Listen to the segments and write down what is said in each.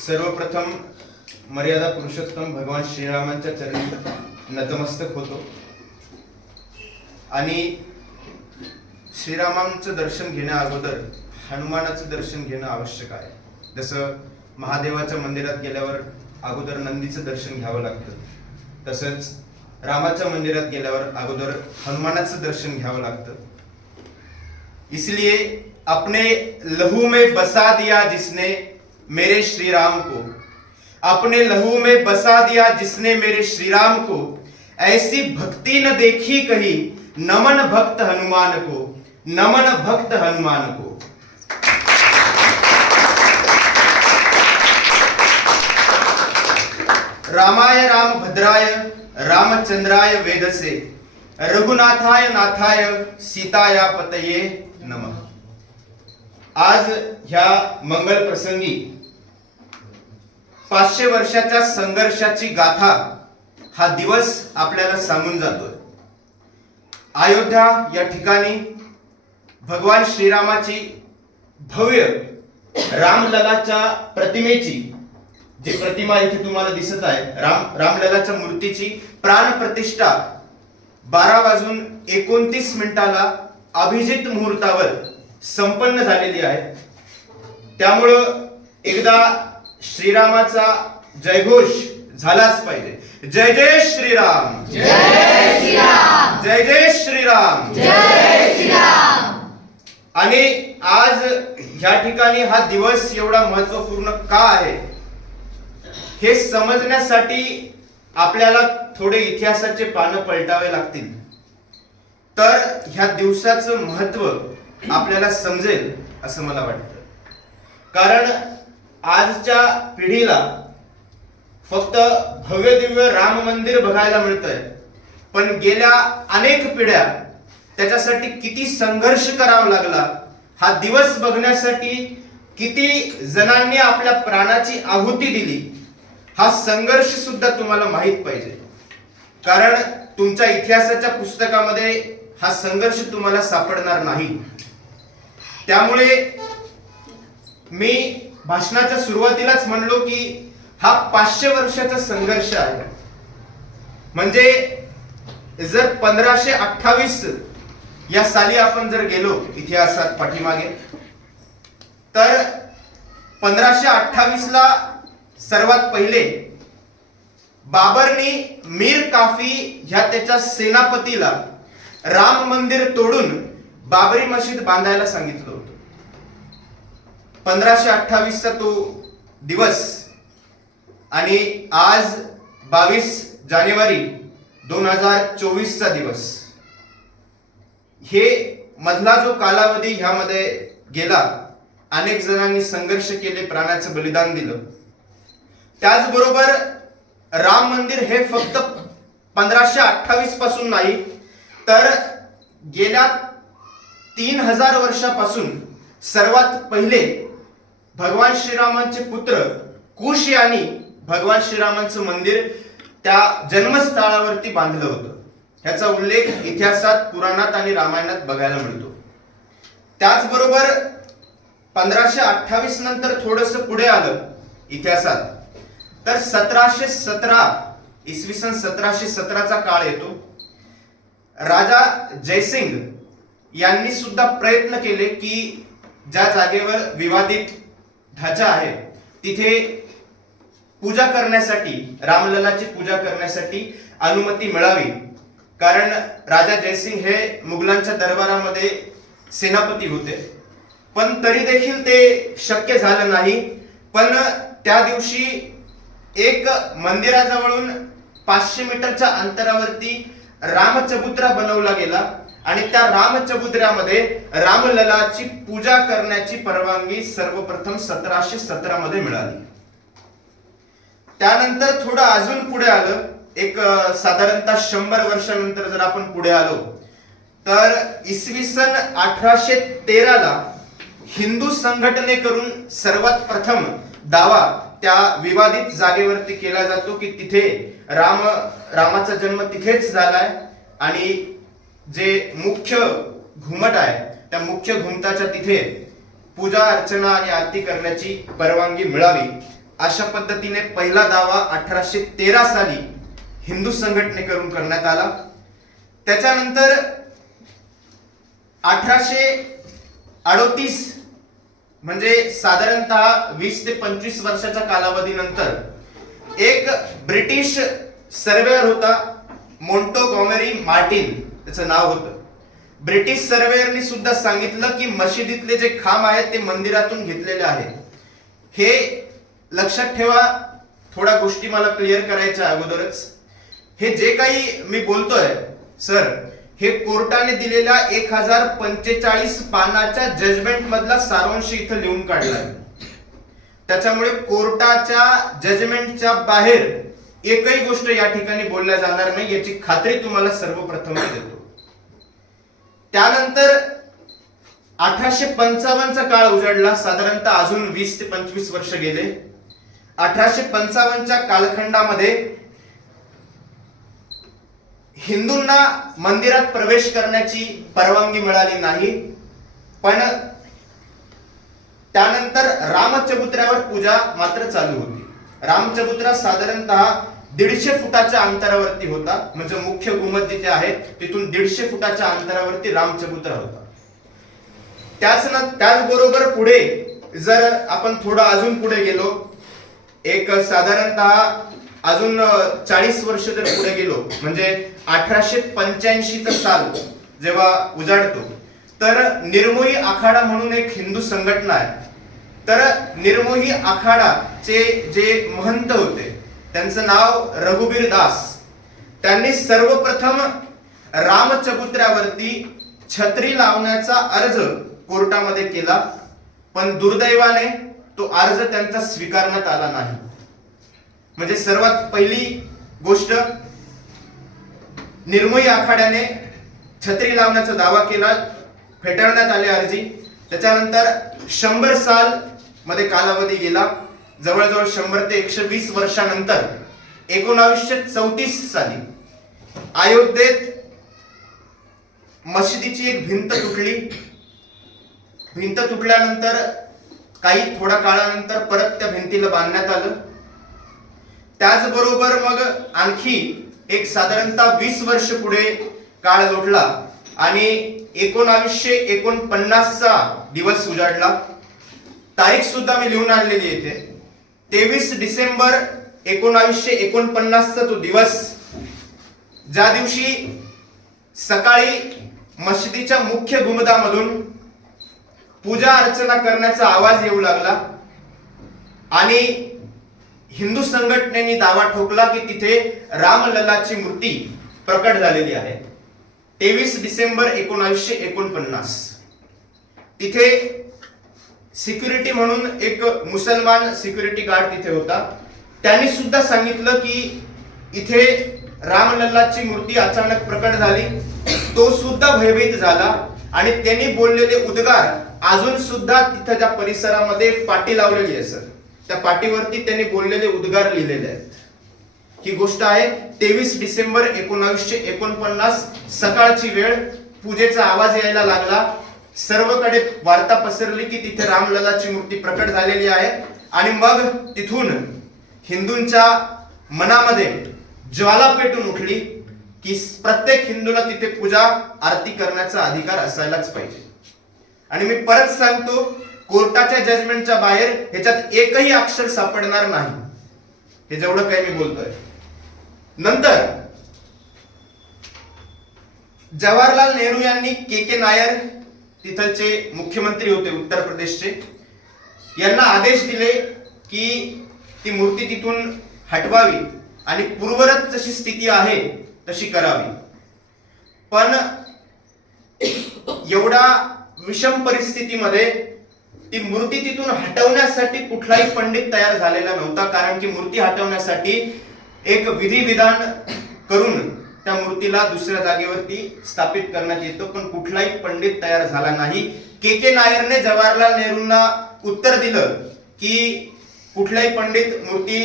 सर्वप्रथम मर्यादा पुरुषोत्तम भगवान श्रीरामांच्या चरणी नतमस्तक होतो आणि श्रीरामांचं दर्शन घेण्या अगोदर हनुमानाचं दर्शन घेणं आवश्यक आहे. जसं महादेवाच्या मंदिरात गेल्यावर अगोदर नंदीचं दर्शन घ्यावं लागतं, तसंच रामाच्या मंदिरात गेल्यावर अगोदर हनुमानाचं दर्शन घ्यावं लागतं. इसलिए अपने लहू में बसा दिया जिसने मेरे श्री राम को, अपने लहू में बसा दिया जिसने मेरे श्री राम को, ऐसी भक्ति न देखी कहीं, नमन भक्त हनुमान को, नमन भक्त हनुमान को. रामाय रामभद्राय रामचंद्राय वेदसे, रघुनाथाय नाथाय सीताया पतये नमः. आज ह्या मंगल प्रसंगी 500 वर्षाच्या संघर्षाची गाथा हा दिवस आपल्याला सांगून जातोय. अयोध्या या ठिकाणी भगवान श्रीरामाची भव्य रामललाच्या प्रतिमेची, जी प्रतिमा इथे तुम्हाला दिसत आहे, रामललाच्या मूर्तीची प्राण प्रतिष्ठा 12:29 अभिजित मुहूर्तावर संपन्न झालेली आहे. त्यामुळं एकदा श्रीरामाचा जयघोष झालाच पाहिजे. जय जय श्रीराम, जय श्रीराम, जय जय श्रीराम, जय श्रीराम. आणि आज ह्या ठिकाणी हा दिवस एवढा महत्वपूर्ण का आहे हे समजण्यासाठी आपल्याला थोडे इतिहासाचे पानं पलटावे लागतील, तर ह्या दिवसाचं महत्व आपल्याला समजेल असं मला वाटतं. कारण आजच्या पिढीला फक्त भव्य दिव्य राम मंदिर बघायला मिळतंय, पण गेल्या अनेक पिढ्या त्याच्यासाठी किती संघर्ष करावा लागला, हा दिवस बघण्यासाठी किती जणांनी आपल्या प्राणाची आहुती दिली, हा संघर्ष सुद्धा तुम्हाला माहित पाहिजे. कारण तुमच्या इतिहासाच्या पुस्तकामध्ये हा संघर्ष तुम्हाला सापडणार नाही. त्यामुळे मी भाषणाच्या सुरुवातीलाच म्हणलो की हा 500 वर्षाचा संघर्ष आहे. म्हणजे जर 1528 या साली आपण जर गेलो इतिहासात पाठीमागे, तर 1528 सर्वात पहिले बाबरनी मीर काफी ह्या त्याच्या सेनापतीला राम मंदिर तोडून बाबरी मशीद बांधायला सांगितलं होतं. 1528 तो दिवस आणि आज 22 जानेवारी 2024 दिवस, हे मधला जो कालावधी ह्यामध्ये गेला, अनेक जणांनी संघर्ष केले, प्राणाचं बलिदान दिलं. त्याचबरोबर राम मंदिर हे फक्त 1528 पासून नाही, तर गेल्या 3000 वर्षापासून सर्वात पहिले भगवान श्रीरामांचे पुत्र कुश यांनी भगवान श्रीरामांचं मंदिर त्या जन्मस्थळावरती बांधलं होतं. ह्याचा उल्लेख इतिहासात, पुराणात आणि रामायणात बघायला मिळतो. त्याचबरोबर 1528 नंतर थोडस पुढे आलं इतिहासात, तर 1717 इसवी सन 1717चा काळ येतो. राजा जयसिंग यांनी सुद्धा प्रयत्न केले की ज्या जागेवर विवादित ढाचा आहे तिथे पूजा करण्यासाठी, रामललाची पूजा करण्यासाठी अनुमती मिळावी. कारण राजा जयसिंग हे मुघलांच्या दरबारामध्ये सेनापती होते, पण तरी देखील ते शक्य झालं नाही. पण त्या दिवशी एक मंदिराजवळून 500 मीटरच्या अंतरावरती रामचबुत्रा बनवला गेला आणि त्या रामचबुत्र्यामध्ये रामललाची पूजा करण्याची परवानगी सर्वप्रथम 1717 मध्ये मिळाली. त्यानंतर थोडं अजून पुढे आलं, एक साधारणतः 100 वर्षानंतर जर आपण पुढे आलो, तर इसवी सन 1813 हिंदू संघटनेकडून सर्वात प्रथम दावा त्या विवादित जागेवरती केला जातो की तिथे रामाचा जन्म तिथेच झालाय आणि जे मुख्य घुमट आहे त्या मुख्य घुमटाच्या तिथे पूजा अर्चना आणि आरती करण्याची परवानगी मिळावी अशा पद्धतीने पहिला दावा 1813 साली हिंदू संघटनेकडून करण्यात आला. त्याच्यानंतर 1838 म्हणजे साधारणतः 20 ते 25 वर्षाच्या कालावधीनंतर एक ब्रिटिश सर्वेयर होता, मोंटोगॉमेरी मार्टिन त्याचं नाव होतं. ब्रिटिश सर्वेयरनी सुद्धा सांगितलं की मशिदीतले जे खांब आहेत ते मंदिरातून घेतलेले आहेत. हे लक्षात ठेवा. थोड्या गोष्टी मला क्लिअर करायच्या अगोदरच, हे जे काही मी बोलतोय सर, हे कोर्टाने दिलेल्या 1045 पानाच्या जजमेंट मधला सारांश इथं लिहून काढलाय. त्याच्यामुळे कोर्टाच्या जजमेंटच्या बाहेर एकही गोष्ट या ठिकाणी बोलल्या जाणार नाही याची खात्री तुम्हाला सर्वप्रथम देतो. त्यानंतर 1855 चा काळ उजाडला. साधारणतः अजून 20 ते 25 वर्ष गेले. 1855 कालखंडामध्ये हिंदूंना मंदिरात प्रवेश करण्याची परवानगी मिळाली नाही, पण त्यानंतर रामचबुत्र्यावर पूजा मात्र चालू होती. रामचबुत्रा साधारणतः 150 फुटाच्या अंतरावरती होता, म्हणजे मुख्य गुंबद जिथे आहे तिथून 150 फुटाच्या अंतरावरती रामचबुत्रा होता. त्याचबरोबर पुढे जर आपण थोडं अजून पुढे गेलो, एक साधारणतः अजून 40 वर्ष जर पुढे गेलो, म्हणजे 1885 साल जेव्हा उजाडतो, तर निर्मोही आखाडा म्हणून एक हिंदू संघटना आहे. तर निर्मोही आखाडाचे जे महंत होते त्यांचं नाव रघुबीर दास. त्यांनी सर्वप्रथम रामचबुत्र्यावरती छत्री लावण्याचा अर्ज कोर्टामध्ये केला, पण दुर्दैवाने तो अर्ज त्यांचा स्वीकारण्यात आला नाही. म्हणजे सर्वात पहिली गोष्ट, निर्मोही आखाड्याने छत्री लावण्याचा दावा केला, फेटाळण्यात आले अर्जी. त्याच्यानंतर 100 साल मध्ये कालावधी गेला. जवळजवळ 100 ते 120 वर्षानंतर 1934 साली अयोध्येत मशिदीची एक भिंत तुटली. भिंत तुटल्यानंतर काही थोड्या काळानंतर परत त्या भिंतीला बांधण्यात आलं. त्याचबरोबर मग आणखी एक साधारणतः 20 वर्ष पुढे काळ लोटला आणि 1949 चा दिवस उजाडला. तारीख सुद्धा मी लिहून आणलेली येते. 23 डिसेंबर 1949 चा तो दिवस, ज्या दिवशी सकाळी मशिदीच्या मुख्य गुंबदामधून पूजा अर्चना करण्याचा आवाज येऊ लागला आणि हिंदू संघटनेने दावा ठोकला की तिथे रामलल्लाची मूर्ती प्रकट झालेली आहे. 23 डिसेंबर 1949 तिथे सिक्युरिटी म्हणून एक मुसलमान सिक्युरिटी गार्ड तिथे होता. त्यांनी सुद्धा सांगितलं की इथे रामलल्लाची मूर्ती अचानक प्रकट झाली. तो सुद्धा भयभीत झाला आणि त्यांनी बोललेले उद्गार अजून सुद्धा तिथं ज्या परिसरामध्ये पाटी लावलेली आहे सर, त्या पाटीवरती त्यांनी बोललेले उद्गार लिहिलेले आहेत. ही गोष्ट आहे 23 डिसेंबर 1949 सकाळची वेळ. पूजेचा आवाज यायला लागला. सर्वकडे वार्ता पसरली की तिथे रामलल्लाची मूर्ती प्रकट झालेली आहे. आणि मग तिथून हिंदूंच्या मनामध्ये ज्वाला पेटून उठली की प्रत्येक हिंदूला तिथे पूजा आरती करण्याचा अधिकार असायलाच पाहिजे. आणि मी परत सांगतो, कोर्टाच्या जजमेंटच्या बाहेर ह्याच्यात एकही अक्षर सापडणार नाही. हे जेवढं काही मी बोलतोय. नंतर जवाहरलाल नेहरू यांनी के नायर, तिथलचे मुख्यमंत्री होते उत्तर प्रदेशचे, यांना आदेश दिले की ती मूर्ती तिथून हटवावी आणि पूर्ववत जशी स्थिती आहे तशी करावी. पण एवढा विषम परिस्थितीमध्ये ती मूर्ती तिथून हटवण्यासाठी कुठलाही पंडित तयार झालेला नव्हता. कारण की मूर्ती हटवण्यासाठी एक विधी विधान करून त्या मूर्तीला दुसऱ्या जागेवरती स्थापित करण्यात येतो, पण कुठलाही पंडित तयार झाला नाही. के नायरने जवाहरलाल नेहरूंना उत्तर दिलं की कुठलाही पंडित मूर्ती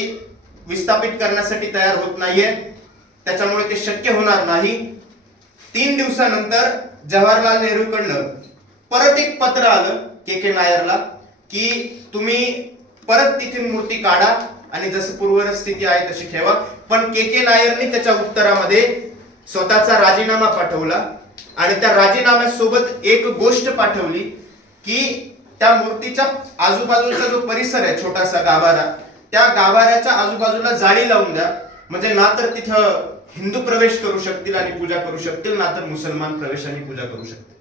विस्थापित करण्यासाठी तयार होत नाहीये, त्याच्यामुळे ते शक्य होणार नाही. 3 दिवसानंतर जवाहरलाल नेहरूकडनं परत एक पत्र आलं के नायरला की तुम्ही परत तिथून मूर्ती काढा आणि जसं पूर्व स्थिती आहे तशी ठेवा. पण के नायरनी त्याच्या उत्तरामध्ये स्वतःचा राजीनामा पाठवला आणि त्या राजीनाम्यासोबत एक गोष्ट पाठवली की त्या मूर्तीच्या आजूबाजूचा जो परिसर आहे, छोटासा गाभारा, त्या गाभाऱ्याच्या आजूबाजूला जाळी लावून द्या, म्हणजे ना तर तिथं हिंदू प्रवेश करू शकतील आणि पूजा करू शकतील, ना तर मुसलमान प्रवेश आणि पूजा करू शकतील.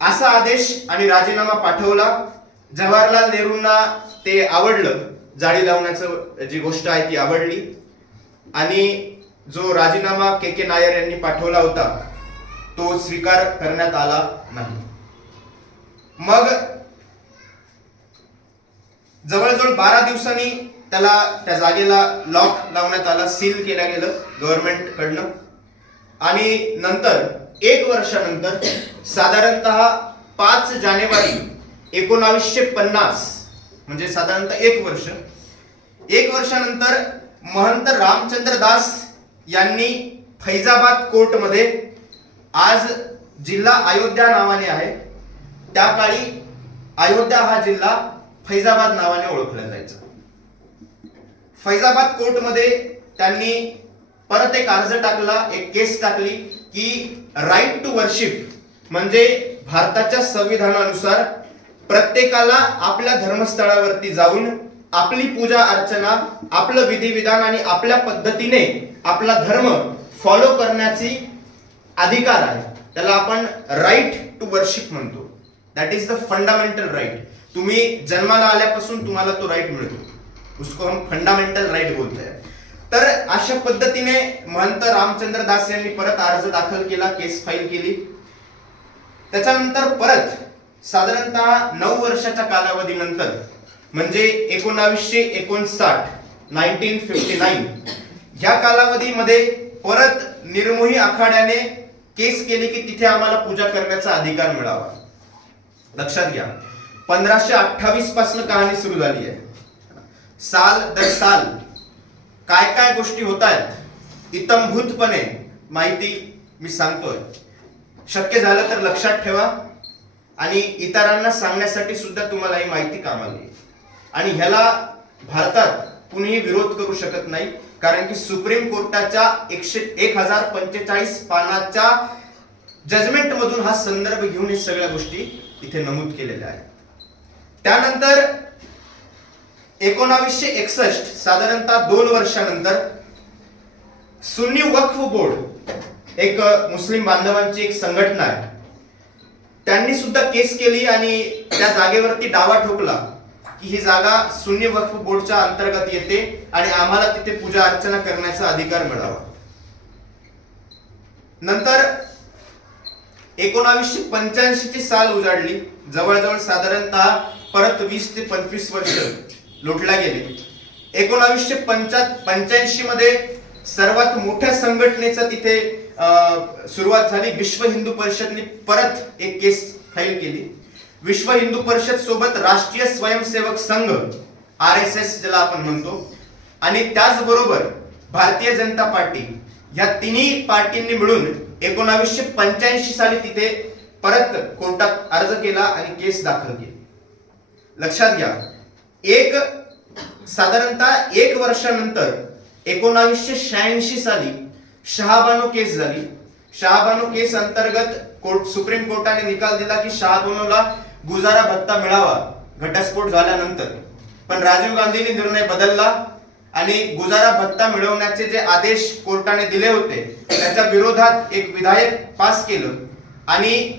असा आदेश आणि राजीनामा पाठवला. जवाहरलाल नेहरूंना ते आवडलं, जाळी लावण्याचं जी गोष्ट आहे ती आवडली आणि जो राजीनामा के नायर यांनी पाठवला होता तो स्वीकार करण्यात आला नाही. मग जवळजवळ 12 दिवसांनी त्याला त्या जागेला लॉक लावण्यात आला, सील केलं गेलं गव्हर्नमेंट कडनं. आणि नंतर 1 वर्षानंतर साधारणतः 5 जानेवारी 1950 म्हणजे साधारणतः 1 वर्षानंतर महंत रामचंद्र दास यांनी फैजाबाद कोर्टमध्ये, आज जिल्हा अयोध्या नावाने आहे, त्या काळी अयोध्या हा जिल्हा फैजाबाद नावाने ओळखला जायचा. फैजाबाद कोर्टमध्ये त्यांनी परत एक अर्ज टाकला, एक केस टाकली की राईट टू वर्शिप, म्हणजे भारताच्या संविधानानुसार प्रत्येकाला आपल्या धर्मस्थळावरती जाऊन आपली पूजा अर्चना, आपलं विधिविधान आणि आपल्या पद्धतीने आपला धर्म फॉलो करण्याची अधिकार आहे. त्याला आपण राईट टू वर्शिप म्हणतो. That is the fundamental right. तुम्ही जन्माला आल्यापासून तुम्हाला तो राईट मिळतो, उसको हम फंडामेंटल राईट बोलते हैं. तर अशा पद्धतीने महंत रामचंद्र दास यांनी परत अर्ज दाखल केला, केस फाईल केली. त्याच्यानंतर परत साधारणतः 9 वर्षाच्या कालावधीनंतर म्हणजे 1959 ह्या कालावधीमध्ये परत निर्मोही आखाड्याने केस केली की तिथे आम्हाला पूजा करण्याचा अधिकार मिळावा. लक्षात घ्या, 1528 पासून कहाणी सुरू झाली आहे. साल दर साल काय काय गोष्टी होत आहेत इतंभूतपणे माहिती मी सांगतोय. शक्य झालं तर लक्षात ठेवा आणि इतरांना सांगण्यासाठी सुद्धा तुम्हाला ही माहिती कामाला येईल. आणि ह्याला भारतात कुणीही विरोध करू शकत नाही, कारण की सुप्रीम कोर्टाच्या 1045 पानाच्या जजमेंट मधून हा संदर्भ घेऊन हे सगळ्या गोष्टी इथे नमूद केलेल्या आहेत. त्यानंतर 1961 साधारणतः 2 वर्षानंतर सुन्नी वक्फ बोर्ड, एक मुस्लिम बांधवांची एक संघटना आहे, त्यांनी सुद्धा केस केली आणि त्या जागेवरती दावा ठोकला की ही जागा सुन्नी वक्फ बोर्डच्या अंतर्गत येते आणि आम्हाला तिथे पूजा अर्चना करण्याचा अधिकार मिळावा. नंतर 1985 ची साल उजाडली. जवळजवळ साधारणतः परत 20 ते 25 वर्ष लुटला गेले. 1985 मध्ये सर्वात मोठ्या संघटनेचा तिथे सुरुवात झाली. विश्व हिंदू परिषदने परत एक केस फाईल केली. विश्व हिंदू परिषद सोबत राष्ट्रीय स्वयंसेवक संघ RSS ज्याला आपण म्हणतो आणि त्याचबरोबर भारतीय जनता पार्टी, या तिन्ही पार्टींनी मिळून 1985 साली तिथे परत कोर्टात अर्ज केला आणि केस दाखल केली. लक्षात घ्या, साधारणतः 1 वर्षानंतर 1986 साली शहाबानो केस झाली. शहाबानो केस अंतर्गत सुप्रीम कोर्टाने निकाल दिला की शहाबानोला गुजारा भत्ता मिळावा घटस्फोट झाल्यानंतर. पण राजीव गांधींनी निर्णय बदलला आणि गुजारा भत्ता मिळवण्याचे जे आदेश कोर्टाने दिले होते त्याच्या विरोधात एक विधेयक पास केलं आणि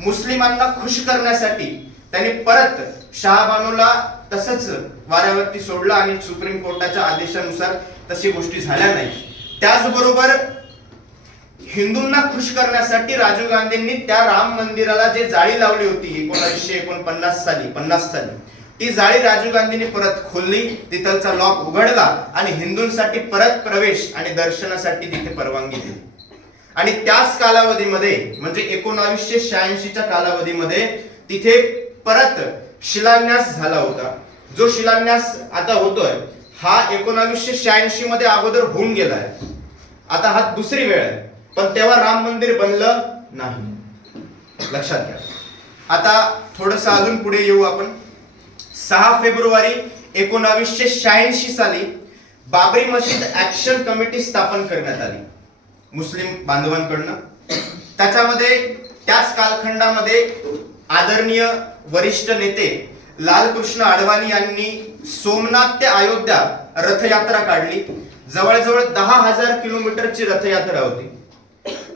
मुस्लिमांना खुश करण्यासाठी त्यांनी परत शहाबानोला तसंच वाऱ्यावरती सोडलं आणि सुप्रीम कोर्टाच्या आदेशानुसार तशी गोष्टी झाल्या नाही. त्याचबरोबर हिंदूंना खुश करण्यासाठी राजीव गांधींनी त्या राम मंदिराला जे जाळी लावली होती 1949 साली 50 साली, ती जाळी राजीव गांधींनी परत खोलली, तिथलचा लॉक उघडला आणि हिंदूंसाठी परत प्रवेश आणि दर्शनासाठी तिथे परवानगी दिली. आणि त्याच कालावधीमध्ये म्हणजे 1986 च्या कालावधीमध्ये तिथे परत शिलान्यास झाला होता. जो शिलान्यास आता होतोय हा 1986 मध्ये अगोदर होऊन गेलाय. आता हा दुसरी वेळ आहे, पण तेव्हा राम मंदिर बनलं नाही. लक्षात घ्या. आता थोडंसं अजून पुढे येऊ आपण. 6 फेब्रुवारी 1986 साली बाबरी मशीद ऍक्शन कमिटी स्थापन करण्यात आली मुस्लिम बांधवांकडनं. त्याच्यामध्ये त्याच कालखंडामध्ये आदरणीय वरिष्ठ नेते लालकृष्ण अडवाणी यांनी सोमनाथ ते अयोध्या रथयात्रा काढली. जवळजवळ 10,000 किलोमीटरची रथयात्रा होती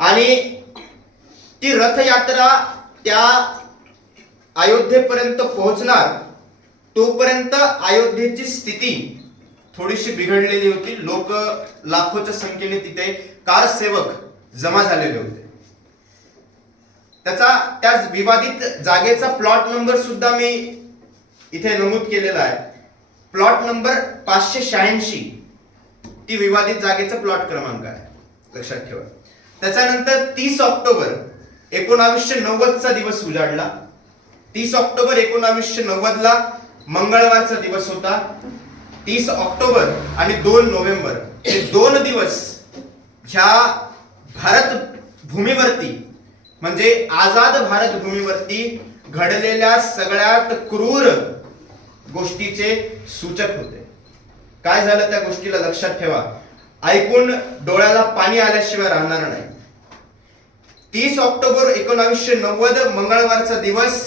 आणि ती रथयात्रा त्या अयोध्येपर्यंत पोहोचणार तोपर्यंत अयोध्येची स्थिती थोडीशी बिघडलेली होती. लोक लाखोच्या संख्येने तिथे कारसेवक जमा झालेले होते. त्या विवादित जागेचा प्लॉट नंबर सुद्धा मी इथे नमूद केलेला आहे. प्लॉट नंबर 586 ती विवादित जागेचा प्लॉट क्रमांक आहे, लक्षात ठेवा. त्याच्यानंतर 30 ऑक्टोबर 1990 चा दिवस उजाडला. 30 ऑक्टोबर 1990 ला मंगळवारचा दिवस होता. 30 ऑक्टोबर आणि 2 नोव्हेंबर हे 2 दिवस ह्या भारत भूमीवरती म्हणजे आझाद भारत भूमीवरती घडलेल्या सगळ्यात क्रूर गोष्टीचे सूचक होते. काय झालं त्या गोष्टीला लक्षात ठेवा, ऐकून डोळ्याला पाणी आल्याशिवाय राहणार नाही. 30 ऑक्टोबर 1990 मंगळवारचा दिवस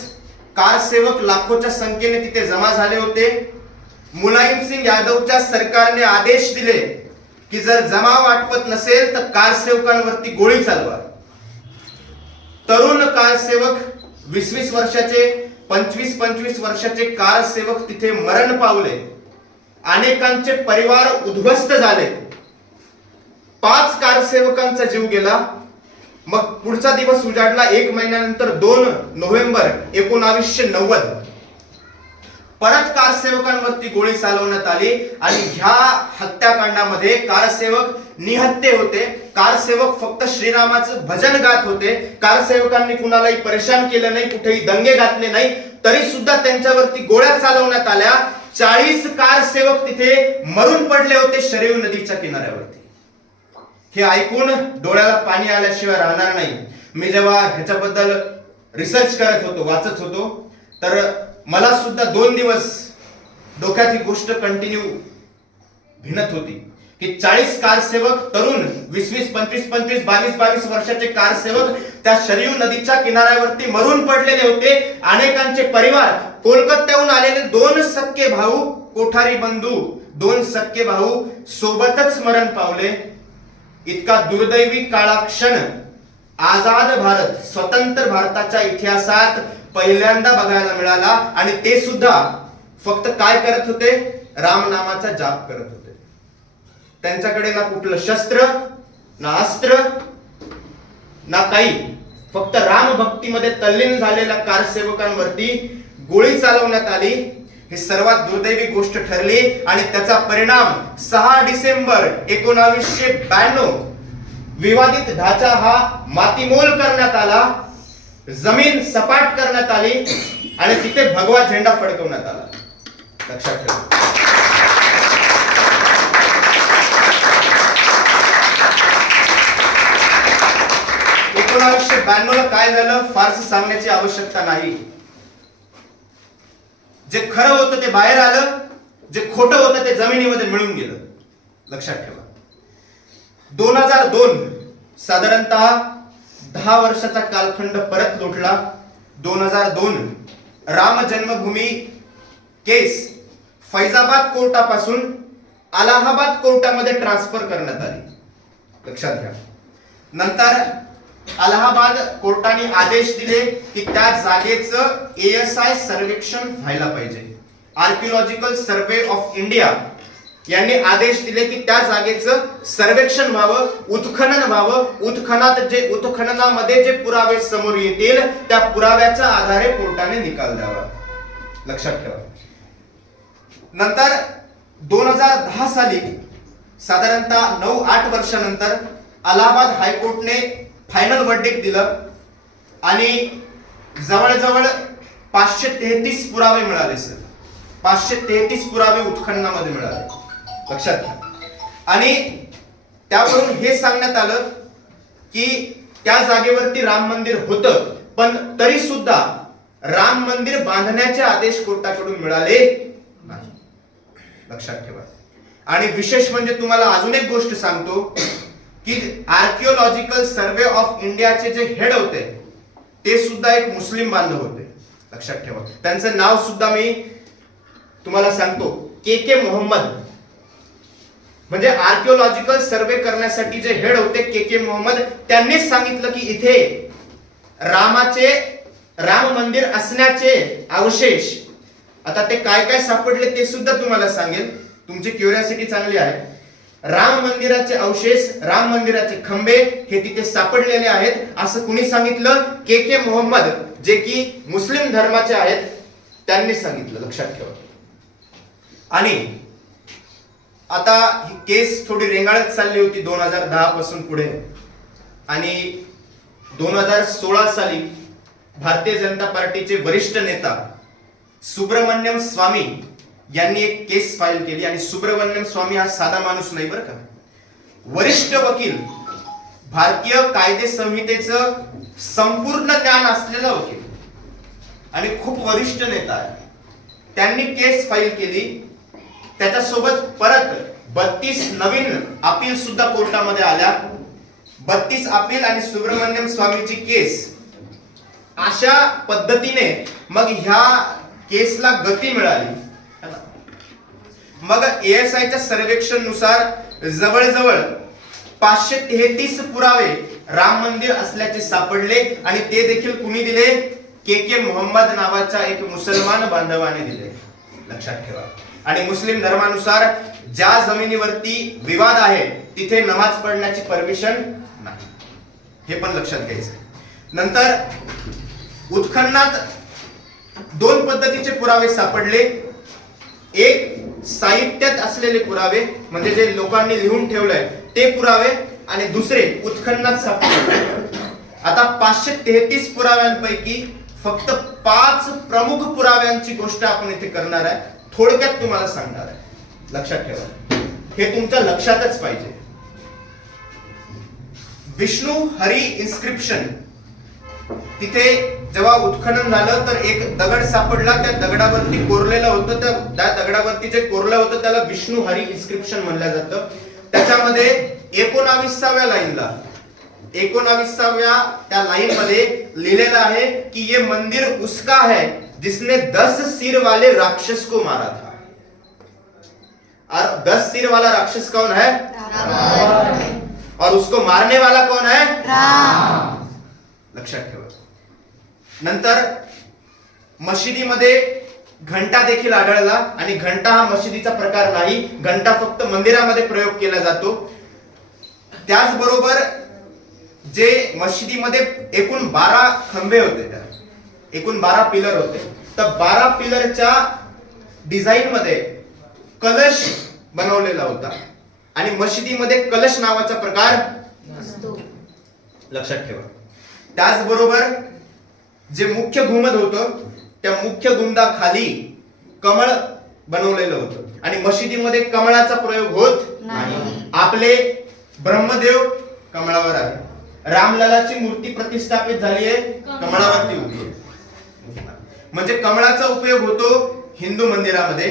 कारसेवक लाखोच्या संख्येने तिथे जमा झाले होते. मुलायम सिंग यादवच्या सरकारने आदेश दिले की जर जमाव आटपत नसेल तर कारसेवकांवरती गोळी चालवा. तरुण कारसेवक 20-20 वर्षाचे 25-25 वर्षाचे कारसेवक तिथे मरण पावले. अनेकांचे परिवार उद्ध्वस्त झाले. 5 कारसेवकांचा जीव गेला. मग पुढचा दिवस उजाडला 1 महिन्यानंतर 2 नोव्हेंबर 1990 परत कारसेवकांवरती गोळी चालवण्यात आली आणि ह्या हत्याकांडामध्ये कारसेवक निहत्ते होते. कारसेवक फक्त श्रीरामाचं भजन गात होते. कारसेवकांनी कुणालाही परेशान केलं नाही, कुठेही दंगे घातले नाही, तरी सुद्धा त्यांच्यावरती गोळ्या चालवण्यात आल्या. 40 कारसेवक तिथे मरून पडले होते शरयू नदीच्या किनाऱ्यावरती. हे ऐकून डोळ्याला पाणी आल्याशिवाय राहणार नाही. मी जेव्हा ह्याच्याबद्दल रिसर्च करत होतो, वाचत होतो, तर मला सुद्धा 2 दिवस डोक्यात ही गोष्ट कंटिन्यू भिनत होती की 40 कारसेवक तरुण 20-20, 25-25, 22-22 वर्षाचे कारसेवक त्या शरयू नदीच्या किनाऱ्यावरती मरून पडलेले होते. अनेकांचे परिवार, कोलकात्याहून आलेले 2 सख्खे भाऊ, कोठारी बंधू 2 सख्खे भाऊ सोबतच मरण पावले. इतका दुर्दैवी काळा क्षण आझाद भारत, स्वतंत्र भारताच्या इतिहासात पहिल्यांदा बघायला मिळाला. आणि ते सुद्धा फक्त काय करत होते, राम नामाचा जाप करत होते. त्यांच्याकडे ना कुठलं शस्त्र, ना अस्त्र, ना काही, फक्त राम भक्तीमध्ये तल्लीन झालेल्या कारसेवकांवरती गोळी चालवण्यात आली. ही सर्वात दुर्दैवी गोष्ट ठरली आणि त्याचा परिणाम 6 डिसेंबर 1992 विवादित ढाचा हा मातीमोल करण्यात आला, जमीन सपाट करण्यात आली आणि तिथे भगवा झेंडा फडकवण्यात आला. लक्षात ठेवा. एकोणीसशे 92 ला काय झालं फारसं सांगण्याची आवश्यकता नाही. जे खरं होतं ते बाहेर आलं, जे खोटं होतं ते जमिनीमध्ये मिळून गेलं. लक्षात ठेवा. 2002 साधारणतः 10 वर्षाचा कालखंड परत लोटला. 2002 राम जन्मभूमी केस फैजाबाद कोर्टापासून अलाहाबाद कोर्टामध्ये ट्रान्सफर करण्यात आली. लक्षात घ्या. नंतर अलाहाबाद कोर्टाने आदेश दिले की त्या जागेचं ASI सर्वेक्षण व्हायला पाहिजे. आर्किओलॉजिकल सर्वे ऑफ इंडिया यांनी आदेश दिले की त्या जागेचं सर्वेक्षण व्हावं, उत्खनन व्हावं. उत्खननामध्ये जे पुरावे समोर येतील त्या पुराव्याच्या आधारे कोर्टाने निकाल द्यावा. लक्षात ठेवा. नंतर 2010 साली साधारणतः 9-8 वर्षानंतर अलाहाबाद हायकोर्टने फायनल वर्डिक्ट दिलं आणि जवळजवळ 533 पुरावे मिळाले. सर 533 पुरावे उत्खननामध्ये मिळाले. लक्षात घ्या. आणि त्यावरून हे सांगण्यात आलं की त्या जागेवरती राम मंदिर होतं, पण तरी सुद्धा राम मंदिर बांधण्याचे आदेश कोर्टाकडून मिळाले नाही. लक्षात ठेवा. आणि विशेष म्हणजे तुम्हाला अजून एक गोष्ट सांगतो की आर्किओलॉजिकल सर्वे ऑफ इंडियाचे जे हेड होते ते सुद्धा एक मुस्लिम बांधव होते. लक्षात ठेवा. त्यांचं नाव सुद्धा मी तुम्हाला सांगतो, के मोहम्मद. म्हणजे आर्किओलॉजिकल सर्वे करण्यासाठी जे हेड होते के मोहम्मद, त्यांनीच सांगितलं की इथे राम मंदिर असण्याचे अवशेष, आता ते काय काय सापडले ते सुद्धा तुम्हाला सांगेल, तुमची क्युरियोसिटी चांगली आहे. राम मंदिराचे अवशेष, राम मंदिराचे खंबे हे तिथे सापडलेले आहेत असं कुणी सांगितलं? के मोहम्मद, जे की मुस्लिम धर्माचे आहेत, त्यांनी सांगितलं. लक्षात ठेवा. आणि आता ही केस थोडी रेंगाळत चालली होती 2010 पासून पुढे, आणि 2016 साली भारतीय जनता पार्टीचे वरिष्ठ नेता सुब्रमण्यम स्वामी यांनी एक केस फाईल केली. आणि सुब्रमण्यम स्वामी हा साधा माणूस नाही बरं का, वरिष्ठ वकील, भारतीय कायदे संहितेचं संपूर्ण ज्ञान असलेला वकील आणि खूप वरिष्ठ नेता आहे. त्यांनी केस फाईल केली. त्याच्यासोबत परत 32 नवीन अपील सुद्धा कोर्टामध्ये आल्या. 32 अपील आणि सुब्रमण्यम स्वामीची केस. अशा पद्धतीने मग ह्या केसला गती मिळाली. मग ASIच्या सर्वेक्षणानुसार जवळजवळ 533 पुरावे राम मंदिर असल्याचे सापडले, आणि ते देखील कुणी दिले? के मोहम्मद नावाच्या एक मुसलमान बांधवाने दिले. लक्षात ठेवा. आणि मुस्लिम धर्मानुसार ज्या जमिनीवरती विवाद आहे तिथे नमाज पढण्याची परमिशन नाही, हे पण लक्षात घ्यायचं. नंतर उत्खननात 2 पद्धतीचे पुरावे सापडले. एक साहित्यात असलेले पुरावे, म्हणजे जे लोकांनी लिहून ठेवलंय ते पुरावे, आणि दुसरे उत्खननात सापडले. आता 533 पुराव्यांपैकी फक्त 5 प्रमुख पुराव्यांची गोष्ट आपण इथे करणार आहे. थोडक्यात तुम्हाला सांगणार आहे. लक्षात ठेवा, हे तुमच्या लक्षातच पाहिजे. विष्णू हरी इन्स्क्रिप्शन, तिथे जेव्हा उत्खनन झालं तर एक दगड सापडला, त्या दगडावरती कोरलेलं होतं. त्या दगडावरती जे कोरलं होतं त्याला विष्णू हरी इन्स्क्रिप्शन म्हणलं जातं. त्याच्यामध्ये 19व्या लाईनला, 19व्या त्या लाईन मध्ये लिहिलेलं आहे की ये मंदिर उसका है जिसने 10 सिर वाले राक्षस को मारा था. और 10 सिर वाला राक्षस कौन है? और उसको मारने वाला कौन है? राम. लक्षात ठेवा. नंतर मशिदीमध्ये घंटा देखील आढळला, आणि घंटा हा मशिदीचा प्रकार नाही. घंटा फक्त मंदिरामध्ये प्रयोग केला जातो. त्याचबरोबर जे मशिदीमध्ये एकूण 12 खंबे होते, त्या एकूण 12 पिलर होते. तर 12 पिलरच्या डिझाईन मध्ये कलश बनवलेला होता, आणि मशिदीमध्ये कलश नावाचा प्रकार नसतो. लक्षात ठेवा. त्याचबरोबर जे मुख्य घुमट होतं त्या मुख्य गुंडाखाली कमळ बनवलेलं होतं, आणि मशिदीमध्ये कमळाचा प्रयोग होत नाही. आपले ब्रह्मदेव कमळावर आहे. रामललाची मूर्ती प्रतिष्ठापित झाली आहे, कमळावरती उभी आहे. म्हणजे कमळाचा उपयोग होतो हिंदू मंदिरामध्ये.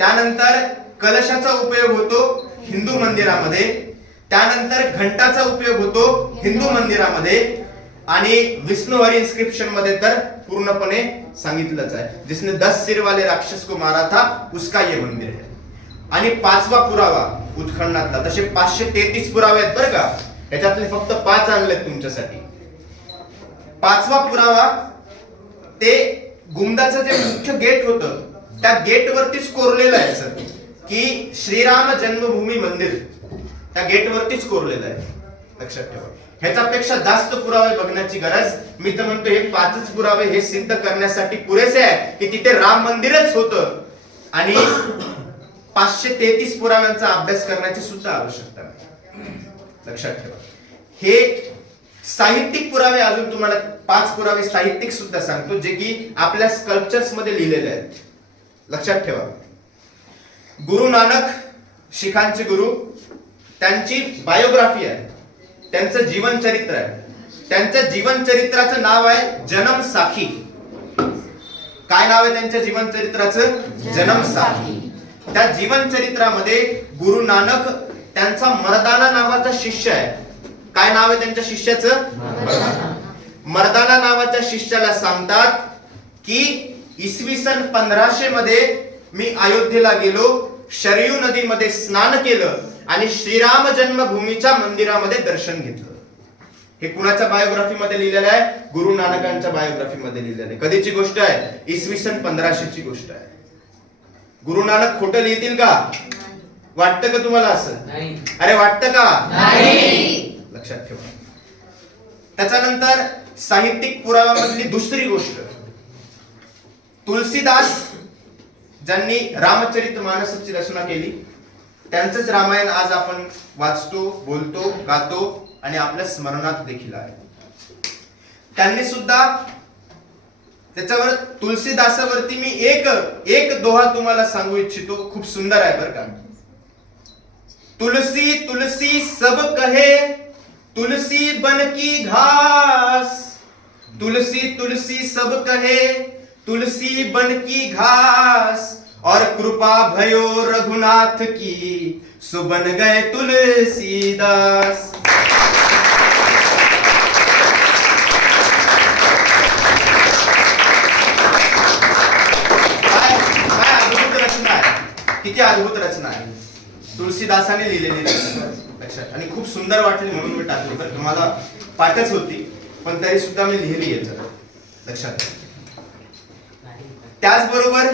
त्यानंतर कलशाचा उपयोग होतो हिंदू मंदिरामध्ये. त्यानंतर घंटाचा उपयोग होतो हिंदू मंदिरामध्ये. आणि विष्णू हरी इन्स्क्रिप्शन मध्ये तर पूर्णपणे सांगितलंच आहे, जिसने 10 सिर वाले राक्षस को मारा था उसका ये मंदिर है. आणि 5वा पुरावा उत्खननातला, तसे 533 पुरावे आहेत बरं का, याच्यातले फक्त 5 आणलेत तुमच्यासाठी. 5वा पुरावा ते गुंडाचं जे मुख्य गेट होतं त्या गेट वरतीच कोरलेलं आहे सर, की श्रीराम जन्मभूमी मंदिर त्या गेट वरतीच कोरलेलं आहे. लक्षात ठेवा. ह्याच्यापेक्षा जास्त पुरावे बघण्याची गरज, मी तर म्हणतो हे 5च पुरावे हे सिद्ध करण्यासाठी पुरेसे आहे की तिथे राम मंदिरच होतं, आणि 533 पुराव्यांचा अभ्यास करण्याची सुद्धा आवश्यकता नाही. लक्षात ठेवा. हे साहित्यिक पुरावे अजून तुम्हाला 5 पुरावे साहित्यिक सुद्धा सांगतो, जे की आपल्या स्कल्पचर्स मध्ये लिहिलेले आहेत. लक्षात ठेवा. गुरु नानक, शिखांचे गुरु, त्यांची बायोग्राफी आहे, त्यांचं जीवन चरित्र आहे. त्यांच्या जीवन चरित्राचं नाव आहे जन्म साखी. काय नाव आहे त्यांच्या जीवन चरित्राचं? जन्म साखी. त्या जीवन चरित्रामध्ये गुरु नानक त्यांचा मर्दाना नावाचा शिष्य आहे. काय नाव आहे त्यांच्या शिष्याचं? मर्दाना नावाच्या शिष्याला सांगतात की इसवी सन 1500 मध्ये मी अयोध्येला गेलो, शरयू नदीमध्ये स्नान केलं आणि श्रीराम जन्मभूमीच्या मंदिरामध्ये दर्शन घेतलं. हे कुणाच्या बायोग्राफी मध्ये लिहिलेलं आहे? गुरु नानकांच्या बायोग्राफी मध्ये लिहिलेलं आहे. कधीची गोष्ट आहे? इसवी सन 1500 ची गोष्ट आहे. गुरु नानक खोटं लिहितील का? वाटतं का तुम्हाला असं? अरे वाटतं का? लक्षात ठेवा. त्याच्यानंतर साहित्यिक पुराव्यामधली दुसरी गोष्ट, तुलसीदास ज्यांनी रामचरितमानसची रचना केली, त्यांचंच रामायण आज आपण वाचतो, बोलतो, गातो आणि आपल्या स्मरणात देखील आहे. त्यांनी सुद्धा त्याच्यावर तुलसीदासावरती मी एक दोहा तुम्हाला सांगू इच्छितो. खूप सुंदर आहे बरं का. तुलसी तुलसी सब कहे, तुलसी बन की घास. तुलसी तुलसी सब कहे, तुलसी बन की घास. और कृपा भयो रघुनाथ की, सो बन गए तुलसीदास. किती अद्भुत रचना आहे, तुलसीदासाने लिहिलेली रचना लक्षात. आणि खूप सुंदर वाटली म्हणून मी टाकली. तर तुम्हाला पाठच होती पण तरी सुद्धा मी लिहिली याच्यात लक्षात. त्याचबरोबर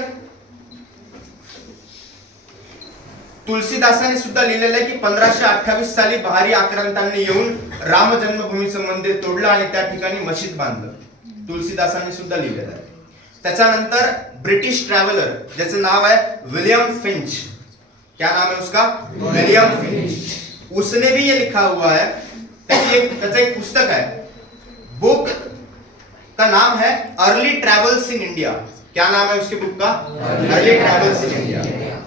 तुलसीदासाने सुद्धा लिहिलेलं आहे की 1528 साली बहारी आक्रांतांनी येऊन राम जन्मभूमीचं मंदिर तोडलं आणि त्या ठिकाणी मशीद बांधलं. तुलसीदासांनी सुद्धा लिहिलेलं आहे. त्याच्यानंतर ब्रिटिश ट्रॅव्हलर ज्याचं नाव आहे विलियम फिंच, क्या नाम है उसका? William Finch. उसने भी ये लिखा हुआ है. त्याचं एक पुस्तक आहे, बुक का नाम है अर्ली ट्रॅव्हल्स इन इंडिया. क्या नाम है उसके बुक का? Early travels in India.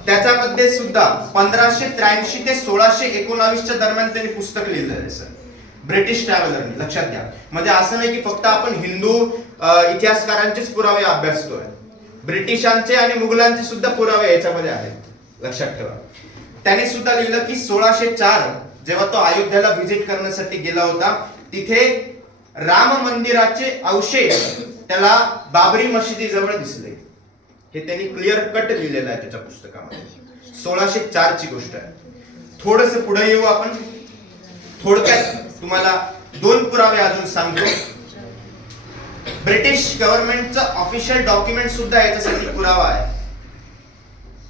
त्याच्यामध्ये सुद्धा 1583 ते 1619 दरम्यान त्यांनी पुस्तक लिहिलं आहे सर, ब्रिटिश ट्रॅव्हलरनी. लक्षात घ्या. म्हणजे असं नाही की फक्त आपण हिंदू इतिहासकारांचेच पुरावे अभ्यासतोय, ब्रिटिशांचे आणि मुघलांचे सुद्धा पुरावे याच्यामध्ये आहेत. लक्षात ठेवा. त्याने सुद्धा लिहिलं की 1604 जेव्हा तो अयोध्येला व्हिजिट करण्यासाठी गेला होता, तिथे राम मंदिराचे अवशेष त्याला बाबरी मशिदीजवळ दिसले. हे त्यांनी क्लिअर कट लिहिलेलं आहे त्याच्या पुस्तकामध्ये. 1604 ची गोष्ट आहे. थोडस पुढे येऊ आपण. थोडक्यात तुम्हाला दोन पुरावे अजून सांगतो. ब्रिटिश गव्हर्नमेंटचं ऑफिशियल डॉक्युमेंट सुद्धा याच्यासाठी पुरावा आहे.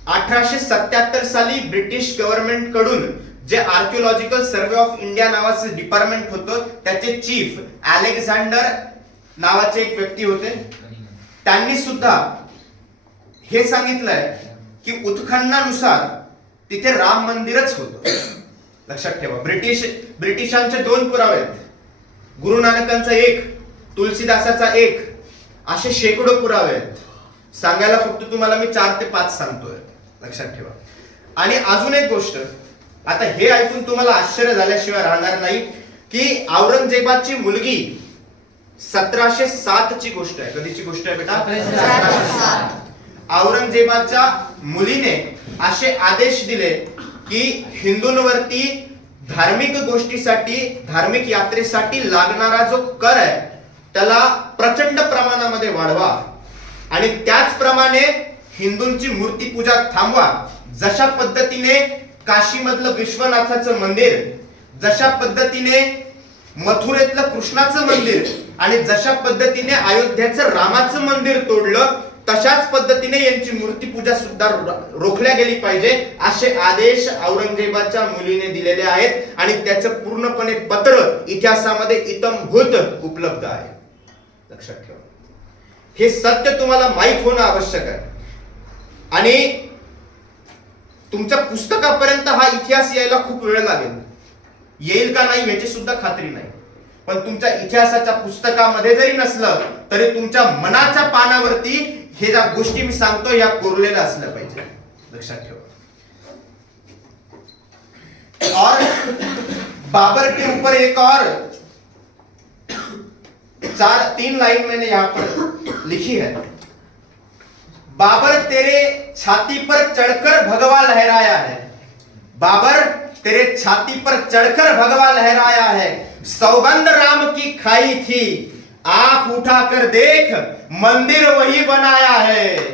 1877 साली ब्रिटिश गव्हर्नमेंट कडून जे आर्किओलॉजिकल सर्वे ऑफ इंडिया नावाचं डिपार्टमेंट होतं, त्याचे चीफ अलेक्झांडर नावाचे एक व्यक्ती होते. त्यांनी सुद्धा हे सांगितलंय की उत्खननानुसार तिथे राम मंदिरच होतं. लक्षात ठेवा. ब्रिटिशांचे दोन पुरावे आहेत, गुरु नानकांचा एक, तुलसीदासाचा एक, असे शेकडो पुरावे आहेत. सांगायला फक्त तुम्हाला मी 4 ते 5 सांगतोय. लक्षात ठेवा. आणि अजून एक गोष्ट, आता हे ऐकून तुम्हाला आश्चर्य झाल्याशिवाय राहणार नाही की औरंगजेबाची मुलगी 1707 ची गोष्ट आहे. कधीची गोष्ट आहे बेटा? 1707. औरंगजेबाच्या मुलीने असे आदेश दिले की हिंदूंवरती धार्मिक गोष्टीसाठी, धार्मिक यात्रेसाठी लागणारा जो कर आहे त्याला प्रचंड प्रमाणामध्ये वाढवा आणि त्याचप्रमाणे हिंदूंची मूर्ती पूजा थांबवा. जशा पद्धतीने काशीमधलं विश्वनाथाचं मंदिर, जशा पद्धतीने मथुरेतलं कृष्णाचं मंदिर आणि जशा पद्धतीने अयोध्याचं रामाचं मंदिर तोडलं, तशाच पद्धतीने यांची मूर्ती पूजा सुद्धा रोखल्या गेली पाहिजे, असे आदेश औरंगजेबाच्या मुलीने दिलेले आहेत. आणि त्याचं पूर्णपणे पत्र इतिहासामध्ये इत्थंभूत उपलब्ध आहे. लक्षात ठेवा. हे सत्य तुम्हाला माहित होणं आवश्यक आहे. आणि तुमच्या पुस्तकापर्यंत हा इतिहास यायला खूप वेळ लागेल. येईल का नाही याची सुद्धा खात्री नाही. पण तुमच्या इतिहासाच्या पुस्तकामध्ये जरी नसलं तरी तुमच्या मनाच्या पानावरती हे ज्या गोष्टी मी सांगतो या कोरलेल्या असल्या पाहिजे. लक्षात ठेवा. और बाबर के ऊपर एक और 3 लाइन मैंने यहां पर लिखी है. बाबर तेरे छाती पर चढ़कर भगवा लहराया है, बाबर तेरे छाती पर चढ़कर भगवा लहराया है, सौगंध राम की खाई थी, आंख उठाकर देख मंदिर वही बनाया है।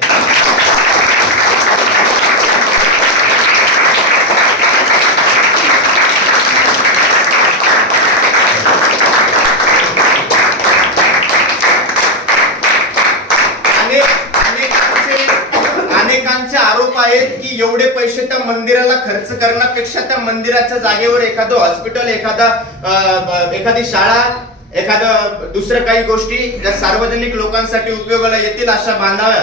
अनेकांचे आरोप आहेत की एवढे पैसे त्या मंदिराला खर्च करण्यापेक्षा त्या मंदिराच्या जागेवर एखादं हॉस्पिटल, एखादी शाळा, एखादं दुसरं काही गोष्टी ज्या सार्वजनिक लोकांसाठी उपयोगाला येतील अशा बांधाव्या.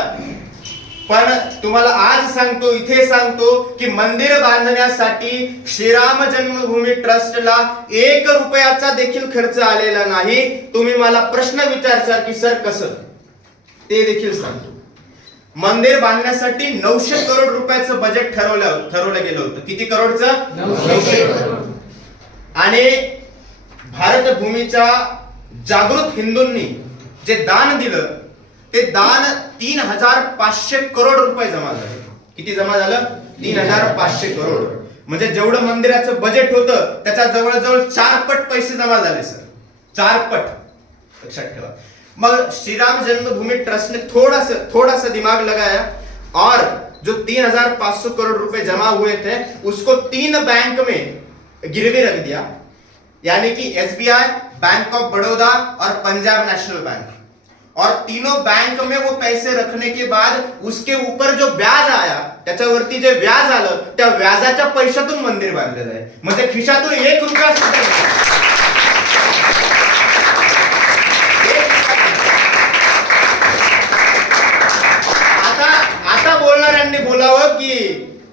पण तुम्हाला आज सांगतो, इथे सांगतो की मंदिर बांधण्यासाठी श्रीराम जन्मभूमी ट्रस्टला 1 रुपयाचा देखील खर्च आलेला नाही. तुम्ही मला प्रश्न विचारसाल की सर कसं, ते देखील सांगतो. मंदिर बांधण्यासाठी 900 करोड रुपयाचं बजेट ठरवलं गेलं होतं. किती करोडचं? 900 करोड. आणि भारतभूमीच्या जागृत हिंदूंनी जे दान दिलं ते दान 3500 करोड रुपये जमा झाले. किती जमा झालं? 3500 करोड. म्हणजे जेवढं मंदिराचं बजेट होतं त्याच्या जवळजवळ 4 पट पैसे जमा झाले सर. 4 पट, लक्षात ठेवा. मग श्रीराम जन्मभूमि ट्रस्ट ने थोड़ा सा दिमाग लगाया और जो 3500 करोड़ रुपए जमा हुए थे उसको 3 बैंक में गिरवी रख दिया, यानी कि एसबीआई, बैंक ऑफ बड़ौदा और पंजाब नेशनल बैंक. और तीनों बैंक में वो पैसे रखने के बाद उसके ऊपर जो ब्याज आया, त्याच्यावरती जे व्याज आलं त्या व्याजाच्या पैशातून मंदिर बांधलेलं आहे. म्हणजे खिशातून 1 रुपया सुद्धा नाही. आता बोलणाऱ्यांनी बोलावं की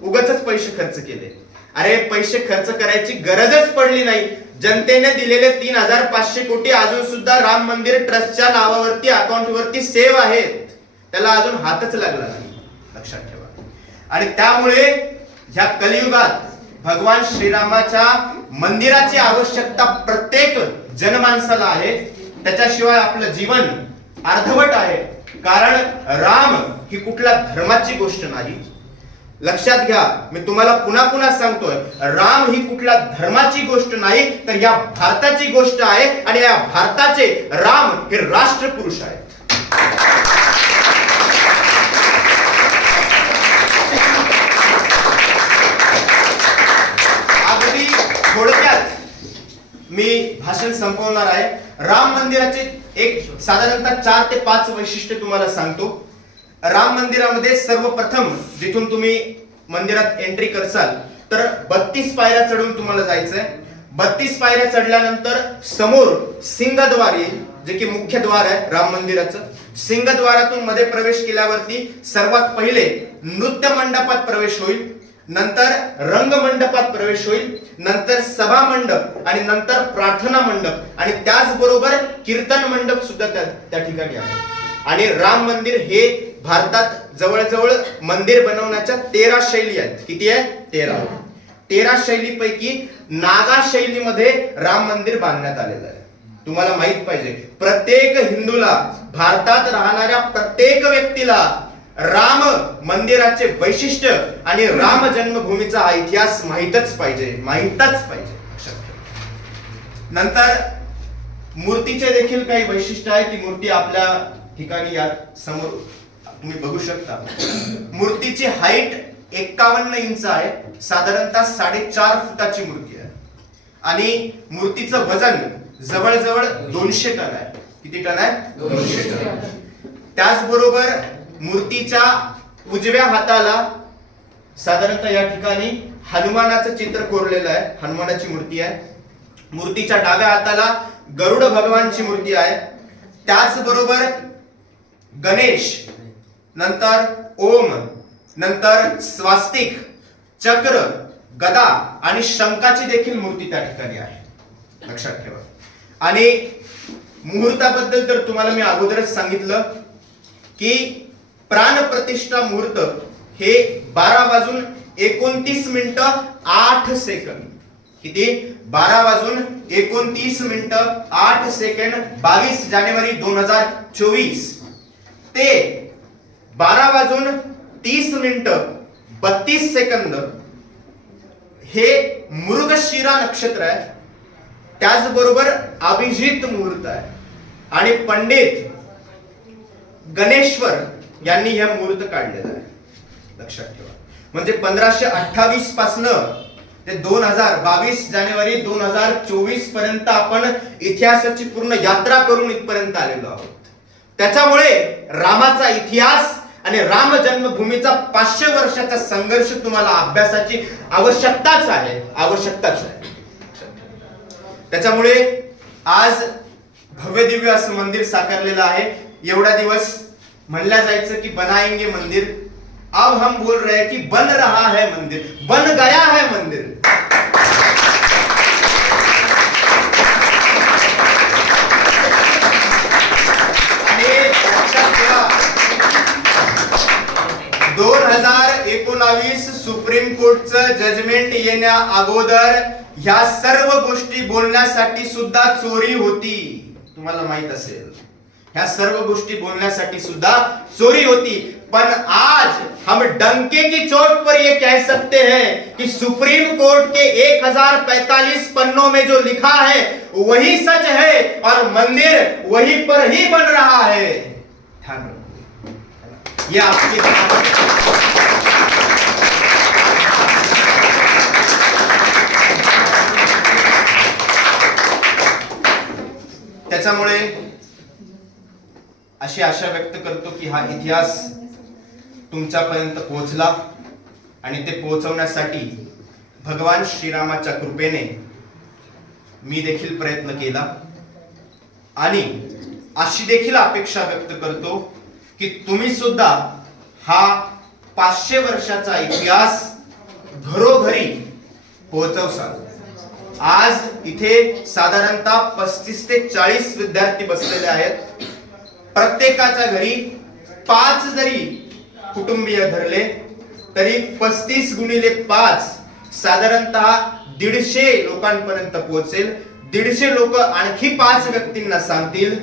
उगाचच पैसे खर्च केले. अरे पैसे खर्च करायची गरजच पडली नाही. जनतेने दिलेले 3500 कोटी अजून सुद्धा राम मंदिर ट्रस्टच्या नावावरती, अकाउंटवरती सेव्ह आहेत. त्याला अजून हातच लागला नाही, लक्षात ठेवा. आणि त्यामुळे ह्या कलियुगात भगवान श्रीरामाच्या मंदिराची आवश्यकता प्रत्येक जनमानसाला आहे. त्याच्याशिवाय आपलं जीवन अर्धवट आहे. कारण राम ही कुठल्या धर्माची गोष्ट नाही. लक्षात घ्या, मी तुम्हाला पुन्हा पुन्हा सांगतोय, राम ही कुठल्या धर्माची गोष्ट नाही, तर या भारताची गोष्ट आहे. आणि या भारताचे राम हे राष्ट्रपुरुष आहेत. अगदी थोडक्यात मी भाषण संपवणार आहे. राम मंदिराचे एक साधारणतः 4 ते 5 वैशिष्ट्य तुम्हाला सांगतो. राम मंदिरामध्ये सर्वप्रथम जिथून तुम्ही मंदिरात एंट्री करसाल तर 32 पायऱ्या चढून तुम्हाला जायचंय. 32 पायऱ्या चढल्यानंतर समोर सिंहद्वार येईल, जे की मुख्य द्वार आहे राम मंदिराचं. सिंहद्वारातून मध्ये प्रवेश केल्यावरती सर्वात पहिले नृत्य मंडपात प्रवेश होईल, नंतर रंगमंडपात प्रवेश होईल, नंतर सभा मंडप आणि नंतर प्रार्थना मंडप आणि त्याचबरोबर कीर्तन मंडप सुद्धा त्या ठिकाणी आहे. आणि राम मंदिर हे भारतात जवळजवळ मंदिर बनवण्याच्या 13 शैली आहेत. किती आहे? 13 शैलीपैकी नागा शैलीमध्ये राम मंदिर बांधण्यात आलेलं आहे. तुम्हाला माहित पाहिजे, प्रत्येक हिंदूला, भारतात राहणाऱ्या प्रत्येक व्यक्तीला राम मंदिराचे वैशिष्ट्य आणि राम जन्मभूमीचा इतिहास माहीतच पाहिजे. नंतर मूर्तीचे देखील काही वैशिष्ट्य आहे. ती मूर्ती आपल्या ठिकाणी या समोर तुम्ही बघू शकता. मूर्तीची हाईट 51 इंच आहे. साधारणतः 4.5 फुटाची मूर्ती आहे. आणि मूर्तीचं वजन जवळजवळ 200 टन आहे. किती टन आहे? 200 टन. त्याचबरोबर मूर्तीच्या उजव्या हाताला साधारणतः या ठिकाणी हनुमानाचं चित्र कोरलेलं आहे. हनुमानाची मूर्ती आहे. मूर्तीच्या डाव्या हाताला गरुड भगवानची मूर्ती आहे. त्याचबरोबर गणेश, नंतर ओम, नंतर स्वास्तिक, चक्र, गदा आणि शंखाची देखील मूर्ती त्या ठिकाणी आहे. लक्षात ठेवा. आणि मुहूर्ताबद्दल तर तुम्हाला मी अगोदरच सांगितलं की प्राण प्रतिष्ठा मुहूर्त हे 12:29:08. किती? 12:29:08. 22 जानेवारी 2024 ते 12:30 हे मृगशिरा नक्षत्र आहे. त्याचबरोबर अभिजित मुहूर्त आहे आणि पंडित गणेश्वर यांनी हा मुहूर्त काढलेला आहे. लक्षात ठेवा. म्हणजे 1528 पासन ते 2022 जानेवारी 2024 पर्यंत आपण इतिहासाची पूर्ण यात्रा करून इथपर्यंत आलेलो आहोत. त्याच्यामुळे रामाचा इतिहास आणि राम जन्मभूमीचा 500 वर्षाचा संघर्ष तुम्हाला अभ्यासाची आवश्यकताच आहे. त्याच्यामुळे आज भव्य दिव्य असं मंदिर साकारलेलं आहे. एवढा दिवस म्हणल्या जायचं की बनाएंगे मंदिर, अब हम बोल रहे हैं कि बन रहा है मंदिर, बन गया है मंदिर. आणि लक्षात ठेवा, 2019 सुप्रीम कोर्टचं जजमेंट येण्या अगोदर ह्या सर्व गोष्टी बोलण्यासाठी सुद्धा चोरी होती. तुम्हाला माहित असेल, ह्या सर्व गोष्टी बोलण्यासाठी सुद्धा चोरी होती. पर आज हम डंके की चोट पर ये कह सकते हैं कि सुप्रीम कोर्ट के 1045 पन्नों में जो लिखा है वही सच है और मंदिर वहीं पर ही बन रहा है. ध्यान रखो, ये आपकी त्याच्यामुळे अशी आशा व्यक्त करतो की हा इतिहास तुमच्यापर्यंत पोहोचला आणि ते पोहोचवण्यासाठी भगवान श्रीरामाच्या कृपेने मी देखील प्रयत्न केला आणि अशी देखील अपेक्षा व्यक्त करतो की तुम्ही सुद्धा हा 500 वर्षाचा इतिहास घरोघरी पोहोचवसाल. आज इथे साधारणतः 35 ते 40 विद्यार्थी बसलेले आहेत. प्रत्येकाच्या घरी 5 जरी कुटुंबीय धरले तरी 35 गुणिले 5 साधारणतः 150 लोकांपर्यंत पोहोचेल. 150 लोक आणखी 5 व्यक्तींना सांगतील.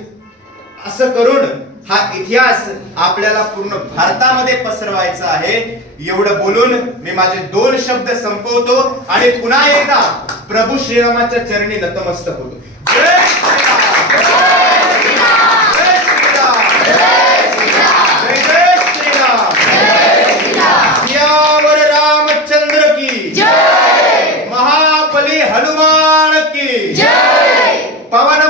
असं करून हा इतिहास आपल्याला पूर्ण भारतामध्ये पसरवायचा आहे. एवढं बोलून मी माझे 2 शब्द संपवतो आणि पुन्हा एकदा प्रभू श्रीरामाच्या चरणी नतमस्तक होतो. जय श्रीराम, जय श्रीराम, जय जय श्रीराम, सियावर रामचंद्र की जय, महाबली हनुमान की जय, पवन